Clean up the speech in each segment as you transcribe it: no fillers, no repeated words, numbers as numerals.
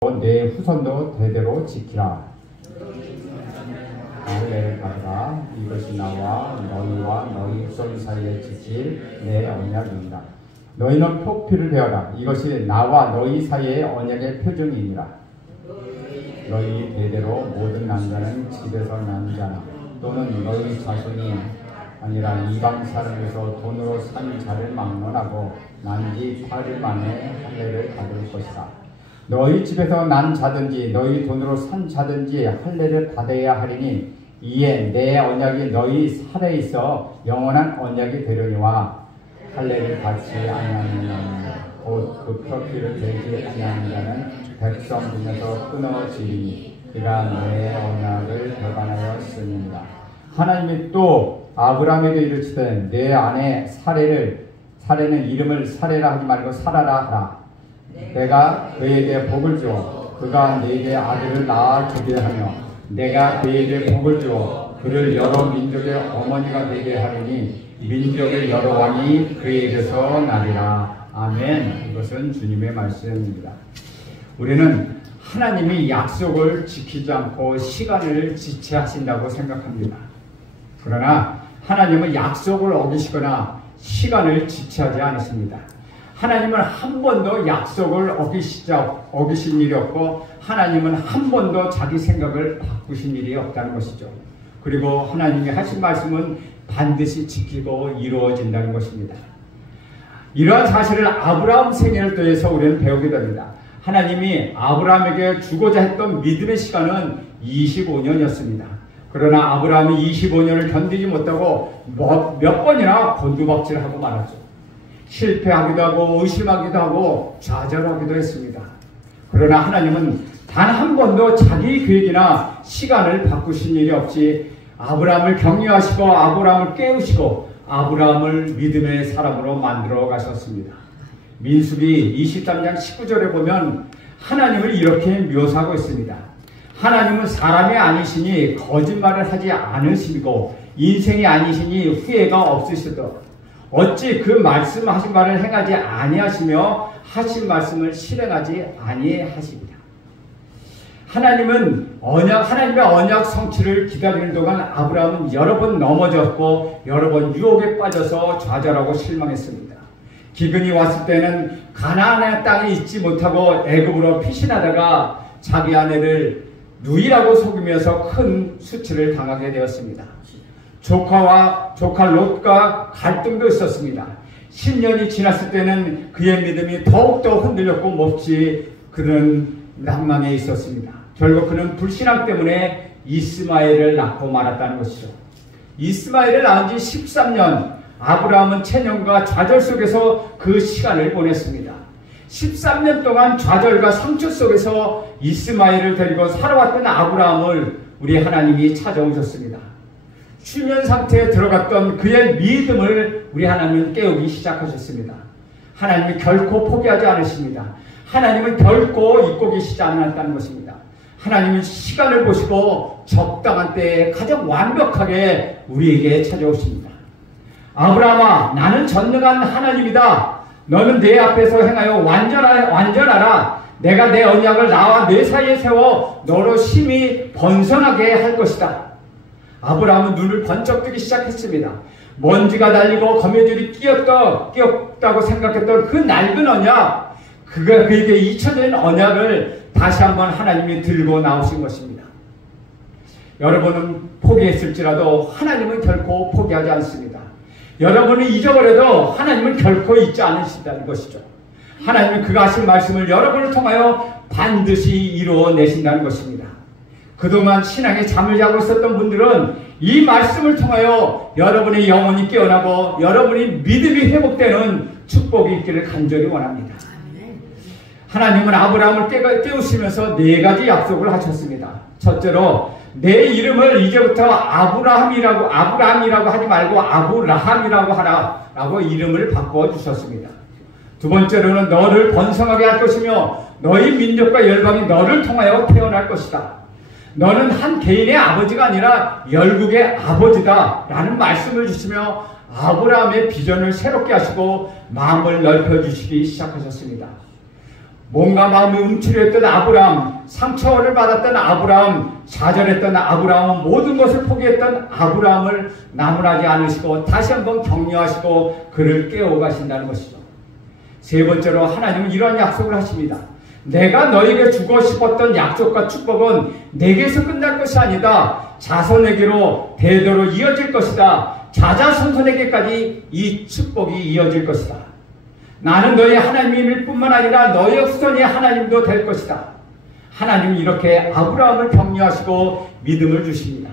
내 후손도 대대로 지키라. 할례를 받으라. 이것이 나와 너희와 너희 후손 사이에 지킬 내 언약이니라. 너희는 표피를 베어라. 이것이 나와 너희 사이의 언약의 표징이니라. 너희 대대로 모든 난자는 집에서 난 자나 또는 너희 자손이 아니라 이방 사람에서 돈으로 산 자를 막론하고 난 지 8일 만에 할례를 받을 것이다. 너희 집에서 난 자든지 너희 돈으로 산 자든지 할례를 받아야 하리니 이에 내 언약이 너희 살에 있어 영원한 언약이 되려니와 할례를 받지 아니하는 자는 곧 그 표피를 베지 아니하는 자는 백성 중에서 끊어지리니 그가 내 언약을 배반하였음이니라. 하나님이 또 아브라함에게 이르시되 내 아내 사레는 이름을 사레라 하지 말고 사라라 하라. 내가 그에게 복을 주어 그가 네게 아들을 낳아 주게 하며 내가 그에게 복을 주어 그를 여러 민족의 어머니가 되게 하리니 민족의 여러 왕이 그에게서 나리라. 아멘. 이것은 주님의 말씀입니다. 우리는 하나님이 약속을 지키지 않고 시간을 지체하신다고 생각합니다. 그러나 하나님은 약속을 어기시거나 시간을 지체하지 않으십니다. 하나님은 한 번도 약속을 어기신 일이 없고 하나님은 한 번도 자기 생각을 바꾸신 일이 없다는 것이죠. 그리고 하나님이 하신 말씀은 반드시 지키고 이루어진다는 것입니다. 이러한 사실을 아브라함 생애를 통해서 우리는 배우게 됩니다. 하나님이 아브라함에게 주고자 했던 믿음의 시간은 25년이었습니다. 그러나 아브라함이 25년을 견디지 못하고 몇 번이나 곤두박질하고 말았죠. 실패하기도 하고 의심하기도 하고 좌절하기도 했습니다. 그러나 하나님은 단 한 번도 자기 계획이나 시간을 바꾸신 일이 없이 아브라함을 격려하시고 아브라함을 깨우시고 아브라함을 믿음의 사람으로 만들어 가셨습니다. 민수기 23장 19절에 보면 하나님을 이렇게 묘사하고 있습니다. 하나님은 사람이 아니시니 거짓말을 하지 않으시고 인생이 아니시니 후회가 없으시도록 어찌 그 말씀하신 바를 행하지 아니하시며 하신 말씀을 실행하지 아니하십니다. 하나님의 언약 성취를 기다리는 동안 아브라함은 여러 번 넘어졌고 여러 번 유혹에 빠져서 좌절하고 실망했습니다. 기근이 왔을 때는 가나안의 땅에 있지 못하고 애굽으로 피신하다가 자기 아내를 누이라고 속이면서 큰 수치를 당하게 되었습니다. 조카 롯과 갈등도 있었습니다. 10년이 지났을 때는 그의 믿음이 더욱더 흔들렸고 몹시 그는 낭망에 있었습니다. 결국 그는 불신앙 때문에 이스마엘을 낳고 말았다는 것이죠. 이스마엘을 낳은 지 13년, 아브라함은 체념과 좌절 속에서 그 시간을 보냈습니다. 13년 동안 좌절과 상처 속에서 이스마엘을 데리고 살아왔던 아브라함을 우리 하나님이 찾아오셨습니다. 수면 상태에 들어갔던 그의 믿음을 우리 하나님은 깨우기 시작하셨습니다. 하나님이 결코 포기하지 않으십니다. 하나님은 결코 잊고 계시지 않았다는 것입니다. 하나님은 시간을 보시고 적당한 때에 가장 완벽하게 우리에게 찾아오십니다. 아브라함아, 나는 전능한 하나님이다. 너는 내 앞에서 행하여 완전하라. 내가 내 언약을 나와 내 사이에 세워 너로 심히 번성하게 할 것이다. 아브라함은 눈을 번쩍 뜨기 시작했습니다. 먼지가 달리고 거미줄이 끼었다고 생각했던 그 낡은 언약, 그에게 잊혀진 언약을 다시 한번 하나님이 들고 나오신 것입니다. 여러분은 포기했을지라도 하나님은 결코 포기하지 않습니다. 여러분은 잊어버려도 하나님은 결코 잊지 않으신다는 것이죠. 하나님은 그가 하신 말씀을 여러분을 통하여 반드시 이루어내신다는 것입니다. 그동안 신앙에 잠을 자고 있었던 분들은 이 말씀을 통하여 여러분의 영혼이 깨어나고 여러분의 믿음이 회복되는 축복이 있기를 간절히 원합니다. 하나님은 아브라함을 깨우시면서 4가지 약속을 하셨습니다. 첫째로 내 이름을 이제부터 아브라함이라고 하지 말고 아브라함이라고 하라라고 이름을 바꿔주셨습니다. 두 번째로는 너를 번성하게 할 것이며 너희 민족과 열방이 너를 통하여 태어날 것이다. 너는 한 개인의 아버지가 아니라 열국의 아버지다 라는 말씀을 주시며 아브라함의 비전을 새롭게 하시고 마음을 넓혀주시기 시작하셨습니다. 몸과 마음이 움츠려있던 아브라함, 상처를 받았던 아브라함, 좌절했던 아브라함은 모든 것을 포기했던 아브라함을 나무라지 않으시고 다시 한번 격려하시고 그를 깨워가신다는 것이죠. 세 번째로 하나님은 이런 약속을 하십니다. 내가 너에게 주고 싶었던 약속과 축복은 내게서 끝날 것이 아니다. 자손에게로 대대로 이어질 것이다. 자자손손에게까지 이 축복이 이어질 것이다. 나는 너의 하나님일 뿐만 아니라 너의 후손의 하나님도 될 것이다. 하나님은 이렇게 아브라함을 격려하시고 믿음을 주십니다.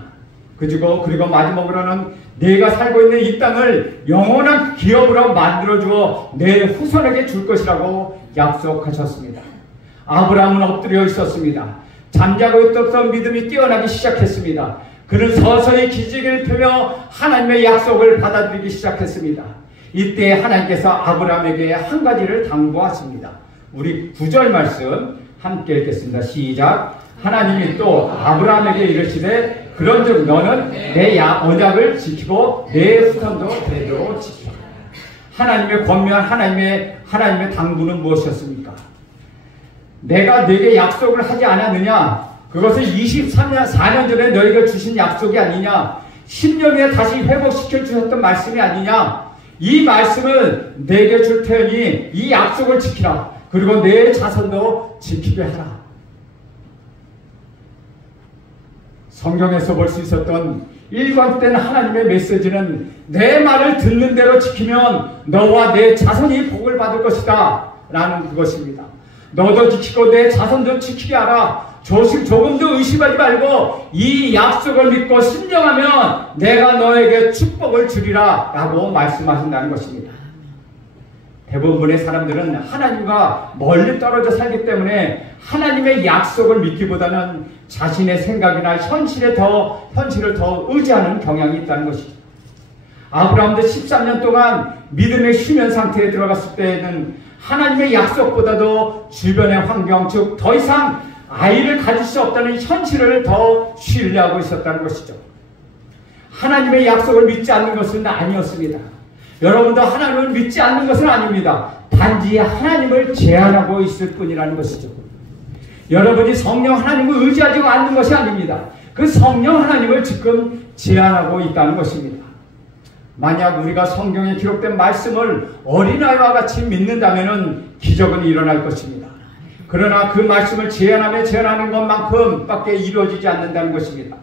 그리고 마지막으로는 내가 살고 있는 이 땅을 영원한 기업으로 만들어주어 내 후손에게 줄 것이라고 약속하셨습니다. 아브라함은 엎드려 있었습니다. 잠자고 있었던 믿음이 깨어나기 시작했습니다. 그는 서서히 기지개를 펴며 하나님의 약속을 받아들이기 시작했습니다. 이때 하나님께서 아브라함에게 한 가지를 당부하십니다. 우리 9절 말씀 함께 읽겠습니다. 시작. 하나님이 또 아브라함에게 이르시되 그런즉 너는 내 언약을 지키고 내 후손도 되도록 지키라. 하나님의 권면, 하나님의 당부는 무엇이었습니까? 내가 네게 약속을 하지 않았느냐? 그것은 4년 전에 너희가 주신 약속이 아니냐? 10년 후에 다시 회복시켜 주셨던 말씀이 아니냐? 이 말씀을 내게 줄 테니 이 약속을 지키라. 그리고 내 자손도 지키게 하라. 성경에서 볼 수 있었던 일관된 하나님의 메시지는 내 말을 듣는 대로 지키면 너와 내 자손이 복을 받을 것이다 라는 그것입니다. 너도 지키고 내 자손도 지키게 하라. 조금도 의심하지 말고 이 약속을 믿고 신령하면 내가 너에게 축복을 주리라 라고 말씀하신다는 것입니다. 대부분의 사람들은 하나님과 멀리 떨어져 살기 때문에 하나님의 약속을 믿기보다는 자신의 생각이나 현실을 더 의지하는 경향이 있다는 것이죠. 아브라함도 13년 동안 믿음의 휴면 상태에 들어갔을 때에는 하나님의 약속보다도 주변의 환경, 즉 더 이상 아이를 가질 수 없다는 현실을 더 신뢰하고 있었다는 것이죠. 하나님의 약속을 믿지 않는 것은 아니었습니다. 여러분도 하나님을 믿지 않는 것은 아닙니다. 단지 하나님을 제한하고 있을 뿐이라는 것이죠. 여러분이 성령 하나님을 의지하지 않는 것이 아닙니다. 그 성령 하나님을 지금 제한하고 있다는 것입니다. 만약 우리가 성경에 기록된 말씀을 어린아이와 같이 믿는다면 기적은 일어날 것입니다. 그러나 그 말씀을 제한하는 것만큼 밖에 이루어지지 않는다는 것입니다.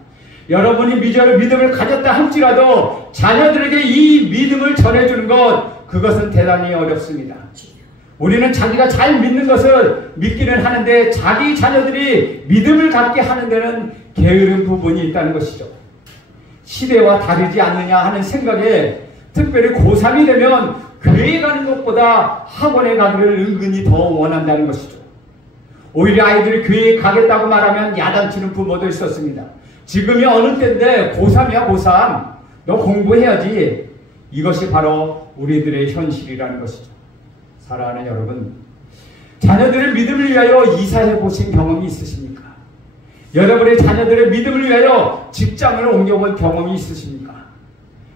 여러분이 믿음을 가졌다 할지라도 자녀들에게 이 믿음을 전해주는 것, 그것은 대단히 어렵습니다. 우리는 자기가 잘 믿는 것을 믿기는 하는데 자기 자녀들이 믿음을 갖게 하는 데는 게으른 부분이 있다는 것이죠. 시대와 다르지 않느냐 하는 생각에 특별히 고3이 되면 교회에 가는 것보다 학원에 가기를 은근히 더 원한다는 것이죠. 오히려 아이들이 교회에 가겠다고 말하면 야단치는 부모도 있었습니다. 지금이 어느 때인데 고3이야 고3. 너 공부해야지. 이것이 바로 우리들의 현실이라는 것이죠. 사랑하는 여러분, 자녀들의 믿음을 위하여 이사해 보신 경험이 있으십니까? 여러분의 자녀들의 믿음을 위하여 직장을 옮겨본 경험이 있으십니까?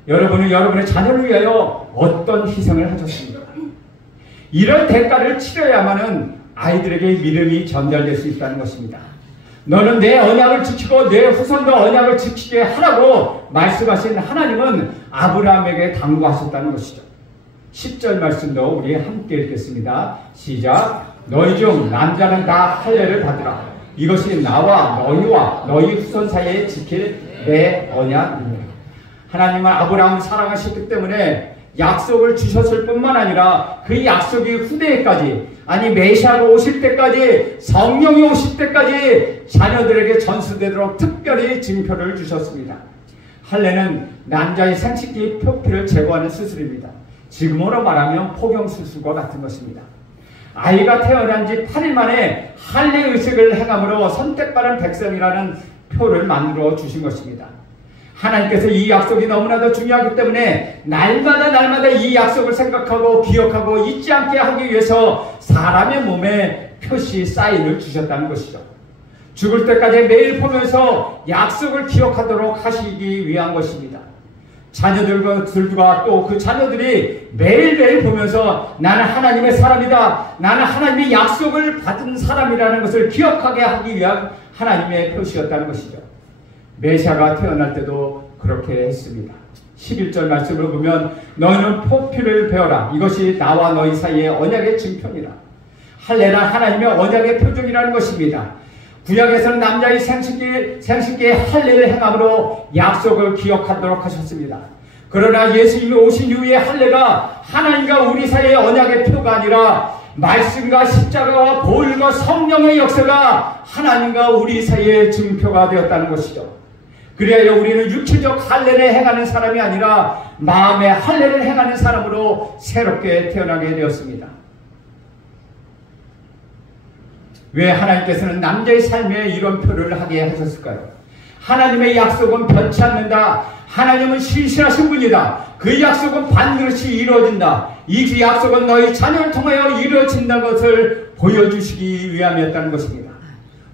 여러분은 여러분의 자녀를 위하여 어떤 희생을 하셨습니까? 이런 대가를 치러야만은 아이들에게 믿음이 전달될 수 있다는 것입니다. 너는 내 언약을 지키고 내 후손도 언약을 지키게 하라고 말씀하신 하나님은 아브라함에게 당부하셨다는 것이죠. 10절 말씀도 우리 함께 읽겠습니다. 시작. 너희 중 남자는 다 할례를 받으라. 이것이 나와 너희와 너희 후손 사이에 지킬 내 언약이니라. 하나님은 아브라함을 사랑하셨기 때문에 약속을 주셨을 뿐만 아니라 그 약속이 후대에까지, 아니 메시아가 오실 때까지, 성령이 오실 때까지 자녀들에게 전수되도록 특별히 징표를 주셨습니다. 할례는 남자의 생식기 표피를 제거하는 수술입니다. 지금으로 말하면 포경수술과 같은 것입니다. 아이가 태어난 지 8일 만에 할례 의식을 행함으로 선택받은 백성이라는 표를 만들어 주신 것입니다. 하나님께서 이 약속이 너무나도 중요하기 때문에 날마다 이 약속을 생각하고 기억하고 잊지 않게 하기 위해서 사람의 몸에 표시 사인을 주셨다는 것이죠. 죽을 때까지 매일 보면서 약속을 기억하도록 하시기 위한 것입니다. 자녀들과 또 그 자녀들이 매일매일 보면서 나는 하나님의 사람이다, 나는 하나님의 약속을 받은 사람이라는 것을 기억하게 하기 위한 하나님의 표시였다는 것이죠. 메시아가 태어날 때도 그렇게 했습니다. 11절 말씀을 보면 너희는 포피를 베어라. 이것이 나와 너희 사이의 언약의 증표니라. 할례는 하나님의 언약의 표적이라는 것입니다. 구약에서는 남자의 생식기에 할례를 행함으로 약속을 기억하도록 하셨습니다. 그러나 예수님이 오신 이후에 할례가 하나님과 우리 사이의 언약의 표가 아니라 말씀과 십자가와 보혈과 성령의 역사가 하나님과 우리 사이의 증표가 되었다는 것이죠. 그래야 우리는 육체적 할례를 행하는 사람이 아니라 마음의 할례를 행하는 사람으로 새롭게 태어나게 되었습니다. 왜 하나님께서는 남자의 삶에 이런 표를 하게 하셨을까요? 하나님의 약속은 변치 않는다. 하나님은 신실하신 분이다. 그 약속은 반드시 이루어진다. 이 약속은 너희 자녀를 통하여 이루어진다는 것을 보여주시기 위함이었다는 것입니다.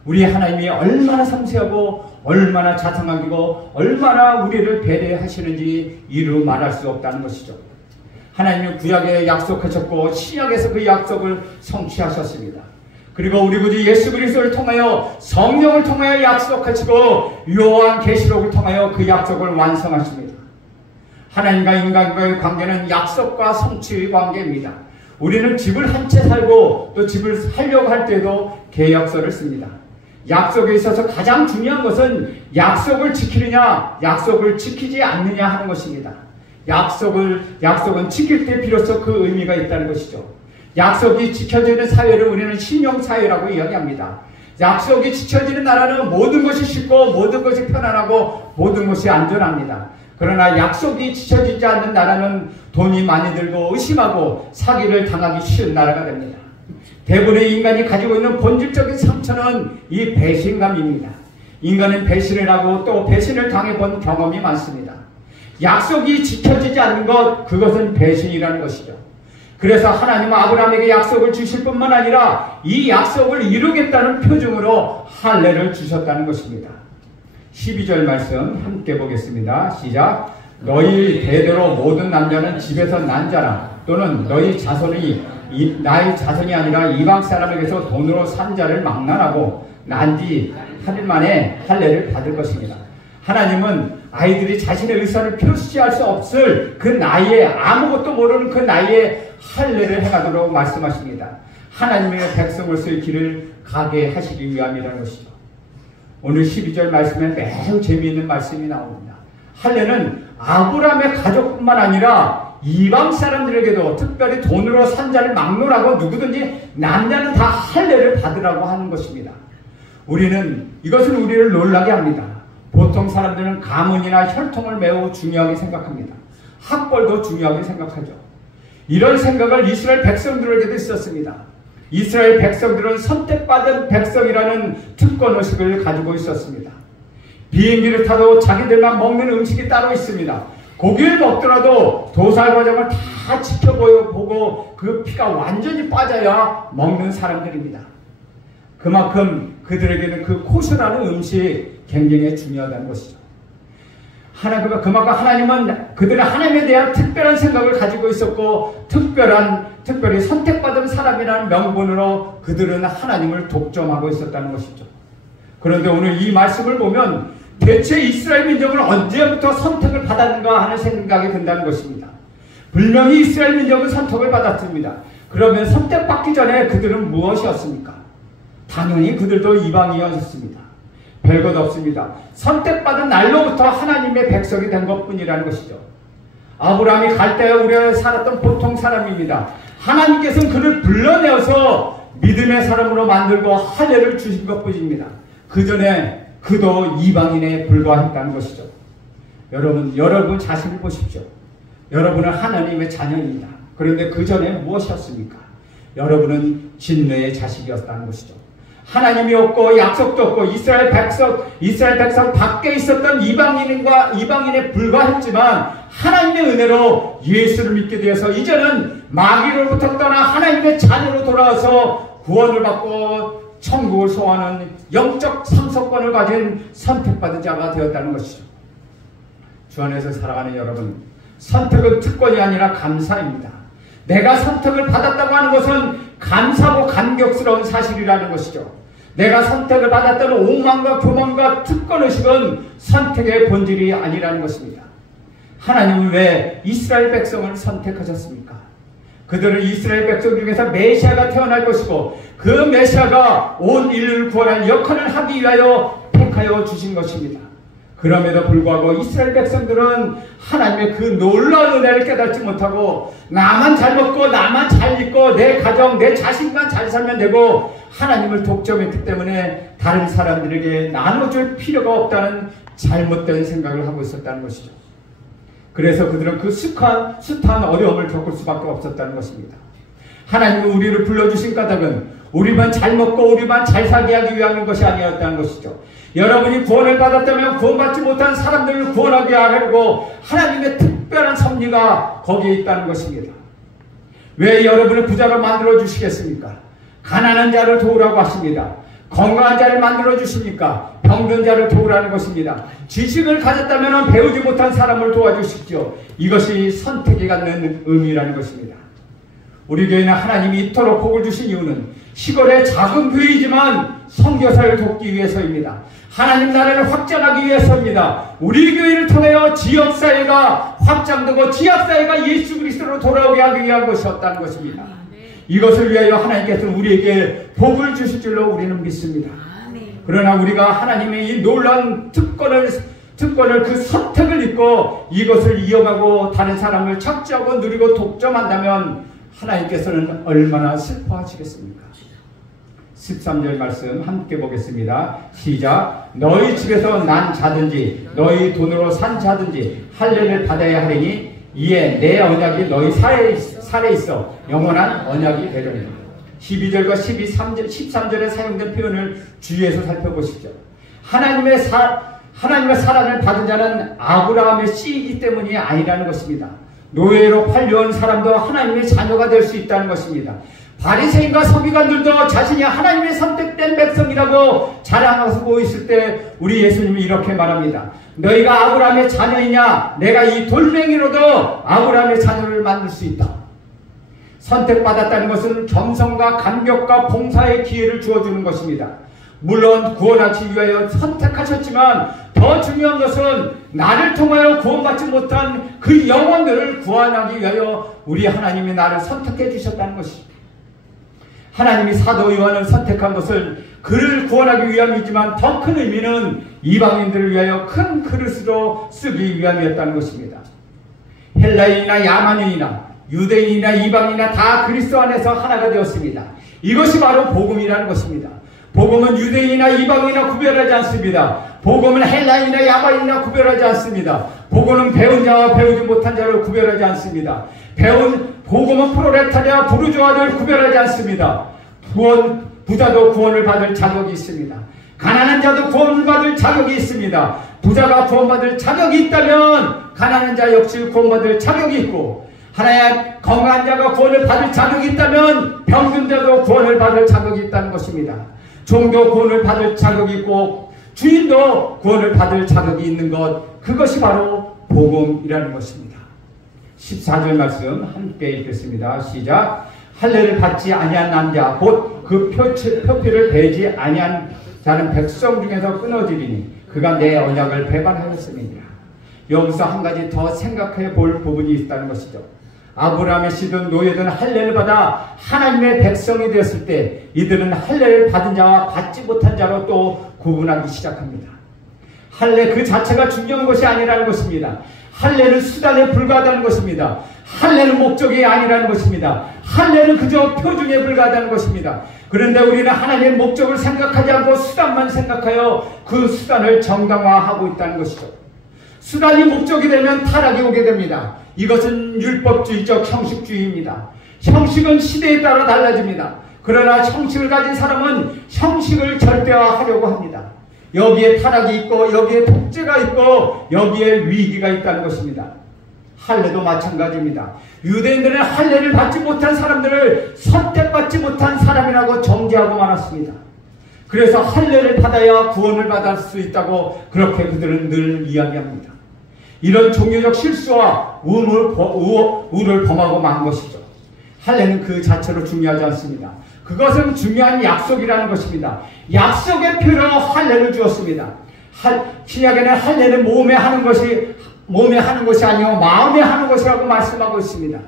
우리 하나님이 얼마나 섬세하고 얼마나 자상하고 얼마나 우리를 배려하시는지 이루 말할 수 없다는 것이죠. 하나님은 구약에 약속하셨고 신약에서 그 약속을 성취하셨습니다. 그리고 우리 구주 예수 그리스도를 통하여 성령을 통하여 약속하시고 요한계시록을 통하여 그 약속을 완성하십니다. 하나님과 인간과의 관계는 약속과 성취의 관계입니다. 우리는 집을 한 채 살고 또 집을 살려고 할 때도 계약서를 씁니다. 약속에 있어서 가장 중요한 것은 약속을 지키느냐 약속을 지키지 않느냐 하는 것입니다. 약속은 지킬 때 비로소 그 의미가 있다는 것이죠. 약속이 지켜지는 사회를 우리는 신용사회라고 이야기합니다. 약속이 지켜지는 나라는 모든 것이 쉽고 모든 것이 편안하고 모든 것이 안전합니다. 그러나 약속이 지켜지지 않는 나라는 돈이 많이 들고 의심하고 사기를 당하기 쉬운 나라가 됩니다. 대부분의 인간이 가지고 있는 본질적인 상처는 이 배신감입니다. 인간은 배신을 하고 또 배신을 당해본 경험이 많습니다. 약속이 지켜지지 않는 것, 그것은 배신이라는 것이죠. 그래서 하나님은 아브라함에게 약속을 주실 뿐만 아니라 이 약속을 이루겠다는 표징으로 할례를 주셨다는 것입니다. 12절 말씀 함께 보겠습니다. 시작. 너희 대대로 모든 남자는 집에서 난 자라 또는 너희 자손이 나의 자손이 아니라 이방 사람에게서 돈으로 산 자를 망난하고 난 뒤 8일 만에 할례를 받을 것입니다. 하나님은 아이들이 자신의 의사를 표시할 수 없을 그 나이에 아무것도 모르는 그 나이에 할례를 행하도록 말씀하십니다. 하나님의 백성으로서의 길을 가게 하시기 위함이라는 것이죠. 오늘 12절 말씀에 매우 재미있는 말씀이 나옵니다. 할례는 아브라함의 가족뿐만 아니라 이방 사람들에게도 특별히 돈으로 산 자를 막론하고 누구든지 남자는 다 할례를 받으라고 하는 것입니다. 이것은 우리를 놀라게 합니다. 보통 사람들은 가문이나 혈통을 매우 중요하게 생각합니다. 학벌도 중요하게 생각하죠. 이런 생각을 이스라엘 백성들에게도 있었습니다. 이스라엘 백성들은 선택받은 백성이라는 특권의식을 가지고 있었습니다. 비행기를 타도 자기들만 먹는 음식이 따로 있습니다. 고기를 먹더라도 도살 과정을 다 지켜보고 그 피가 완전히 빠져야 먹는 사람들입니다. 그만큼 그들에게는 그 코스라는 음식이 굉장히 중요하다는 것이죠. 그만큼 하나님은 그들의 하나님에 대한 특별한 생각을 가지고 있었고 특별히 선택받은 사람이라는 명분으로 그들은 하나님을 독점하고 있었다는 것이죠. 그런데 오늘 이 말씀을 보면 대체 이스라엘 민족은 언제부터 선택을 받았는가 하는 생각이 든다는 것입니다. 분명히 이스라엘 민족은 선택을 받았습니다. 그러면 선택받기 전에 그들은 무엇이었습니까? 당연히 그들도 이방이었습니다. 별것 없습니다. 선택받은 날로부터 하나님의 백성이 된 것뿐이라는 것이죠. 아브라함이 갈대아 우리에 살았던 보통 사람입니다. 하나님께서는 그를 불러내어서 믿음의 사람으로 만들고 할례를 주신 것뿐입니다. 그 전에 그도 이방인에 불과했다는 것이죠. 여러분 자신을 보십시오. 여러분은 하나님의 자녀입니다. 그런데 그 전에 무엇이었습니까? 여러분은 진노의 자식이었다는 것이죠. 하나님이 없고 약속도 없고 이스라엘 백성 밖에 있었던 이방인에 불과했지만 하나님의 은혜로 예수를 믿게 되어서 이제는 마귀로부터 떠나 하나님의 자녀로 돌아와서 구원을 받고 천국을 소원하는 영적 상속권을 가진 선택받은 자가 되었다는 것이죠. 주 안에서 살아가는 여러분, 선택은 특권이 아니라 감사입니다. 내가 선택을 받았다고 하는 것은 감사하고 감격스러운 사실이라는 것이죠. 내가 선택을 받았다는 오만과 교만과 특권의식은 선택의 본질이 아니라는 것입니다. 하나님은 왜 이스라엘 백성을 선택하셨습니까? 그들은 이스라엘 백성 중에서 메시아가 태어날 것이고 그 메시아가 온 인류를 구원할 역할을 하기 위하여 택하여 주신 것입니다. 그럼에도 불구하고 이스라엘 백성들은 하나님의 그 놀라운 은혜를 깨닫지 못하고 나만 잘 먹고 나만 잘 입고 내 가정 내 자식만 잘 살면 되고 하나님을 독점했기 때문에 다른 사람들에게 나눠줄 필요가 없다는 잘못된 생각을 하고 있었다는 것이죠. 그래서 그들은 그 숱한 어려움을 겪을 수밖에 없었다는 것입니다. 하나님은 우리를 불러주신 까닭은 우리만 잘 먹고 우리만 잘 살게 하기 위한 것이 아니었다는 것이죠. 여러분이 구원을 받았다면 구원받지 못한 사람들을 구원하게 하려고 하나님의 특별한 섭리가 거기에 있다는 것입니다. 왜 여러분을 부자로 만들어 주시겠습니까? 가난한 자를 도우라고 하십니다. 건강한 자를 만들어 주십니까? 병든 자를 도우라는 것입니다. 지식을 가졌다면 배우지 못한 사람을 도와주십시오. 이것이 선택이 갖는 의미라는 것입니다. 우리 교회는 하나님이 이토록 복을 주신 이유는 시골의 작은 교회이지만 선교사를 돕기 위해서입니다. 하나님 나라를 확장하기 위해서입니다. 우리 교회를 통하여 지역사회가 확장되고 지역사회가 예수 그리스도로 돌아오게 하기 위한 것이었다는 것입니다. 이것을 위하여 하나님께서 우리에게 복을 주실 줄로 우리는 믿습니다. 그러나 우리가 하나님의 이 놀라운 특권을 그 선택을 잊고 이것을 이어가고 다른 사람을 착취하고 누리고 독점한다면 하나님께서는 얼마나 슬퍼하시겠습니까? 13절 말씀 함께 보겠습니다. 시작. 너희 집에서 난 자든지 너희 돈으로 산 자든지 할례를 받아야 하리니 이에 내 언약이 너희 살에 있어 영원한 언약이 되리니. 12절과 13절에 사용된 표현을 주의해서 살펴보십시오. 하나님의 사랑을 받은 자는 아브라함의 씨이기 때문이 아니라는 것입니다. 노예로 팔려온 사람도 하나님의 자녀가 될 수 있다는 것입니다. 바리새인과 서기관들도 자신이 하나님의 선택된 백성이라고 자랑하고 있을 때 우리 예수님이 이렇게 말합니다. 너희가 아브라함의 자녀이냐? 내가 이 돌멩이로도 아브라함의 자녀를 만들 수 있다. 선택받았다는 것은 겸손과 감격과 봉사의 기회를 주어주는 것입니다. 물론 구원하기 위하여 선택하셨지만 더 중요한 것은 나를 통하여 구원받지 못한 그 영혼들을 구원하기 위하여 우리 하나님이 나를 선택해 주셨다는 것입니다. 하나님이 사도 요한을 선택한 것을 그를 구원하기 위함이지만 더 큰 의미는 이방인들을 위하여 큰 그릇으로 쓰기 위함이었다는 것입니다. 헬라인이나 야만인이나 유대인이나 이방인이나 다 그리스도 안에서 하나가 되었습니다. 이것이 바로 복음이라는 것입니다. 복음은 유대인이나 이방인이나 구별하지 않습니다. 복음은 헬라인이나 야만인이나 구별하지 않습니다. 복음은 배운 자와 배우지 못한 자를 구별하지 않습니다. 복음은 프로레타리아 부르주아를 구별하지 않습니다. 부자도 구원을 받을 자격이 있습니다. 가난한 자도 구원을 받을 자격이 있습니다. 부자가 구원받을 자격이 있다면 가난한 자 역시 구원받을 자격이 있고, 하나의 건강한 자가 구원을 받을 자격이 있다면 병든 자도 구원을 받을 자격이 있다는 것입니다. 종도 구원을 받을 자격이 있고 주인도 구원을 받을 자격이 있는 것, 그것이 바로 복음이라는 것입니다. 14절 말씀 함께 읽겠습니다. 시작. 할례를 받지 아니한 남자 곧 그 표피를 베지 아니한 자는 백성 중에서 끊어지리니 그가 내 언약을 배반하였음이니라. 여기서 한 가지 더 생각해 볼 부분이 있다는 것이죠. 아브라함의 씨든 노예든 할례를 받아 하나님의 백성이 되었을 때 이들은 할례를 받은 자와 받지 못한 자로 또 구분하기 시작합니다. 할례 그 자체가 중요한 것이 아니라는 것입니다. 할례는 수단에 불과하다는 것입니다. 할례는 목적이 아니라는 것입니다. 할례는 그저 표준에 불과하다는 것입니다. 그런데 우리는 하나님의 목적을 생각하지 않고 수단만 생각하여 그 수단을 정당화하고 있다는 것이죠. 수단이 목적이 되면 타락이 오게 됩니다. 이것은 율법주의적 형식주의입니다. 형식은 시대에 따라 달라집니다. 그러나 형식을 가진 사람은 형식을 절대화하려고 합니다. 여기에 타락이 있고 여기에 독재가 있고 여기에 위기가 있다는 것입니다. 할례도 마찬가지입니다. 유대인들은 할례를 받지 못한 사람들을 선택받지 못한 사람이라고 정죄하고 말았습니다. 그래서 할례를 받아야 구원을 받을 수 있다고 그렇게 그들은 늘 이야기합니다. 이런 종교적 실수와 우를 범하고 만 것이죠. 할례는 그 자체로 중요하지 않습니다. 그것은 중요한 약속이라는 것입니다. 약속의 표로 할례를 주었습니다. 신약에는 할례는 몸에 하는 것이 아니요 마음에 하는 것이라고 말씀하고 있습니다.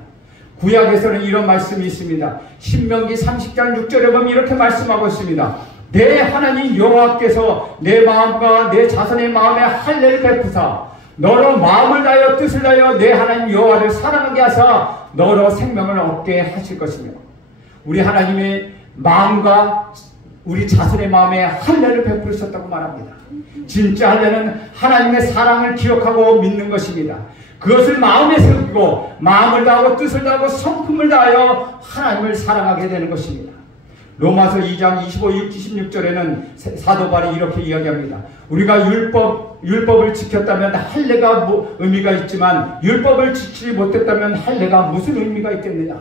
구약에서는 이런 말씀이 있습니다. 신명기 30장 6절에 보면 이렇게 말씀하고 있습니다. 내 하나님 여호와께서 내 마음과 내 자손의 마음에 할례를 베푸사 너로 마음을 다하여 뜻을 다하여 내 하나님 여호와를 사랑하게 하사 너로 생명을 얻게 하실 것이며, 우리 하나님의 마음과 우리 자손의 마음에 할례를 베푸셨다고 말합니다. 진짜 할례는 하나님의 사랑을 기억하고 믿는 것입니다. 그것을 마음에 새기고 마음을 다하고 뜻을 다하고 성품을 다하여 하나님을 사랑하게 되는 것입니다. 로마서 2장 25, 26절에는 사도 바울이 이렇게 이야기합니다. 우리가 율법을 지켰다면 할례가 의미가 있지만 율법을 지키지 못했다면 할례가 무슨 의미가 있겠느냐.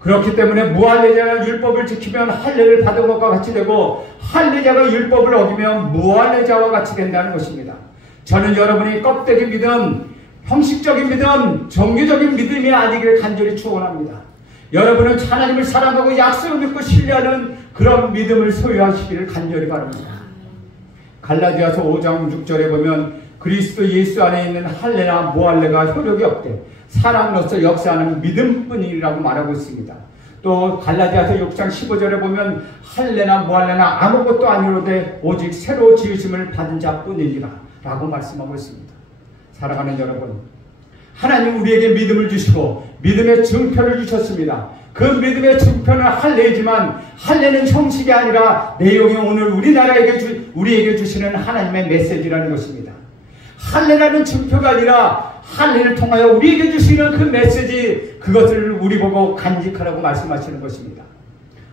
그렇기 때문에 무할례자가 율법을 지키면 할례를 받은 것과 같이 되고 할례자가 율법을 어기면 무할례자와 같이 된다는 것입니다. 저는 여러분이 껍데기 믿음, 형식적인 믿음, 종교적인 믿음이 아니기를 간절히 축원합니다. 여러분은 하나님을 사랑하고 약속을 믿고 신뢰하는 그런 믿음을 소유하시기를 간절히 바랍니다. 갈라디아서 5장 6절에 보면 그리스도 예수 안에 있는 할례나 무할례가 효력이 없대 사람으로서 역사하는 믿음뿐이라고 말하고 있습니다. 또 갈라디아서 6장 15절에 보면 할례나 무할례나 아무것도 아니로되 오직 새로 지으심을 받은 자뿐이니라 라고 말씀하고 있습니다. 사랑하는 여러분, 하나님 우리에게 믿음을 주시고 믿음의 증표를 주셨습니다. 그 믿음의 증표는 할례이지만 할례는 형식이 아니라 내용이 오늘 우리에게 주시는 하나님의 메시지라는 것입니다. 할례라는 증표가 아니라 할례를 통하여 우리에게 주시는 그 메시지, 그것을 우리 보고 간직하라고 말씀하시는 것입니다.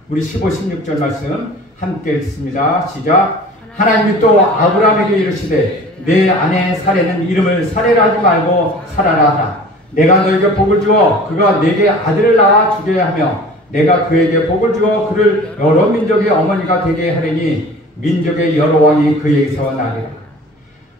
우리 15, 16절 말씀 함께 읽습니다. 시작. 하나님이 또 아브라함에게 이르시되 내 아내 사레는 이름을 사레라 하지 말고 사라라 하라. 내가 너에게 복을 주어 그가 내게 아들을 낳아 주게 하며 내가 그에게 복을 주어 그를 여러 민족의 어머니가 되게 하리니 민족의 여러 왕이 그에게서 나리라.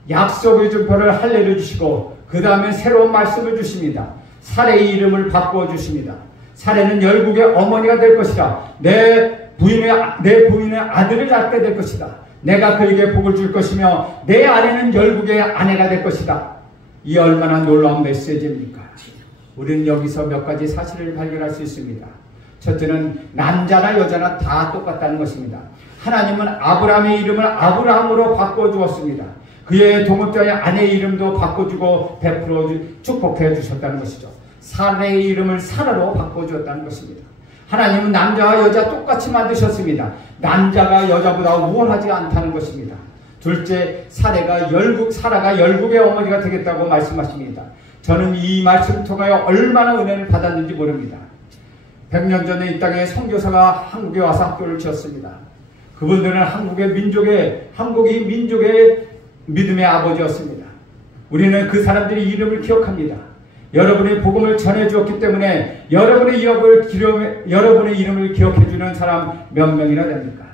약속의 증표를 할례를 주시고 그 다음에 새로운 말씀을 주십니다. 사레의 이름을 바꾸어 주십니다. 사레는 열국의 어머니가 될 것이다. 내 부인의 아들을 낳게 될 것이다. 내가 그에게 복을 줄 것이며 내 아내는 열국의 아내가 될 것이다. 이 얼마나 놀라운 메시지입니까? 우리는 여기서 몇 가지 사실을 발견할 수 있습니다. 첫째는 남자나 여자나 다 똑같다는 것입니다. 하나님은 아브라함의 이름을 아브라함으로 바꿔 주었습니다. 그의 동업자의 아내의 이름도 바꿔주고 베풀어 축복해 주셨다는 것이죠. 사라의 이름을 사라로 바꿔주었다는 것입니다. 하나님은 남자와 여자 똑같이 만드셨습니다. 남자가 여자보다 우월하지 않다는 것입니다. 둘째, 사라가 열국의 어머니가 되겠다고 말씀하십니다. 저는 이 말씀을 통하여 얼마나 은혜를 받았는지 모릅니다. 100년 전에 이 땅에 선교사가 한국에 와서 학교를 지었습니다. 그분들은 한국이 민족의 믿음의 아버지였습니다. 우리는 그 사람들의 이름을 기억합니다. 여러분의 복음을 전해주었기 때문에 여러분의 이름을 기억해주는 사람 몇 명이나 됩니까?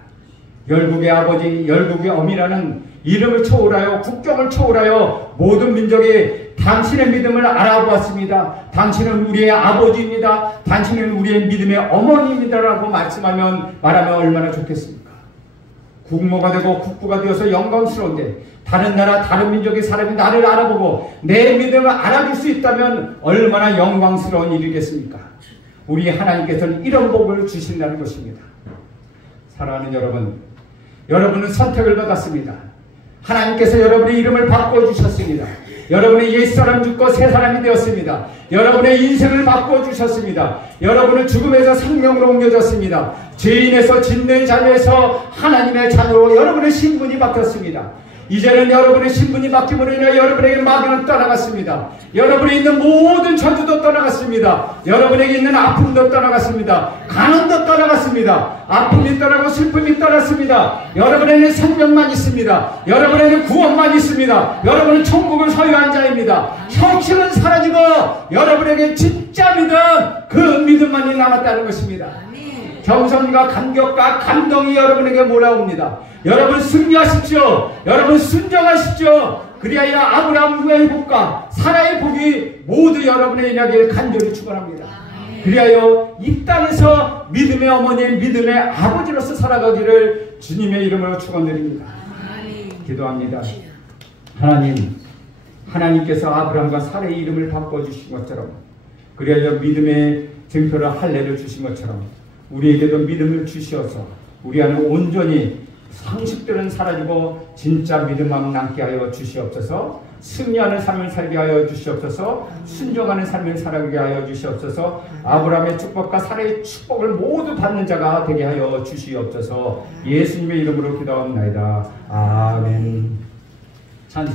열국의 아버지, 열국의 어미라는 이름을 초월하여 국경을 초월하여 모든 민족이 당신의 믿음을 알아보았습니다. 당신은 우리의 아버지입니다. 당신은 우리의 믿음의 어머니입니다 라고 말하면 얼마나 좋겠습니까? 국모가 되고 국부가 되어서 영광스러운데 다른 나라 다른 민족의 사람이 나를 알아보고 내 믿음을 알아줄 수 있다면 얼마나 영광스러운 일이겠습니까? 우리 하나님께서는 이런 복을 주신다는 것입니다. 사랑하는 여러분, 여러분은 선택을 받았습니다. 하나님께서 여러분의 이름을 바꿔주셨습니다. 여러분의 옛사람 죽고 새사람이 되었습니다. 여러분의 인생을 바꿔주셨습니다. 여러분은 죽음에서 생명으로 옮겨졌습니다. 죄인에서 짓는 자녀에서 하나님의 자녀로 여러분의 신분이 바뀌었습니다. 이제는 여러분의 신분이 바뀜으로 인해 여러분에게 마귀는 떠나갔습니다. 여러분에 있는 모든 저주도 떠나갔습니다. 여러분에게 있는 아픔도 떠나갔습니다. 가난도 떠나갔습니다. 아픔이 떠나고 슬픔이 떠났습니다. 여러분에게는 생명만 있습니다. 여러분에게는 구원만 있습니다. 여러분은 천국을 소유한 자입니다. 형식은 사라지고 여러분에게 진짜 믿음, 그 믿음만이 남았다는 것입니다. 겸손과 감격과 감동이 여러분에게 몰아옵니다. 여러분 승리하십시오. 여러분 순종하십시오. 그리하여 아브라함의 복과 사라의 복이 모두 여러분의 인하기를 간절히 축원합니다. 그리하여 이 땅에서 믿음의 어머니, 믿음의 아버지로서 살아가기를 주님의 이름으로 축원드립니다. 기도합니다. 하나님께서 아브라함과 사라의 이름을 바꿔주신 것처럼, 그리하여 믿음의 증표를 할례를 주신 것처럼 우리에게도 믿음을 주시어서 우리 안에 온전히 상식들은 사라지고 진짜 믿음만 남게 하여 주시옵소서. 승리하는 삶을 살게 하여 주시옵소서. 순종하는 삶을 살게 하여 주시옵소서. 아브라함의 축복과 사라의 축복을 모두 받는 자가 되게 하여 주시옵소서. 예수님의 이름으로 기도합니다. 아멘. 찬송.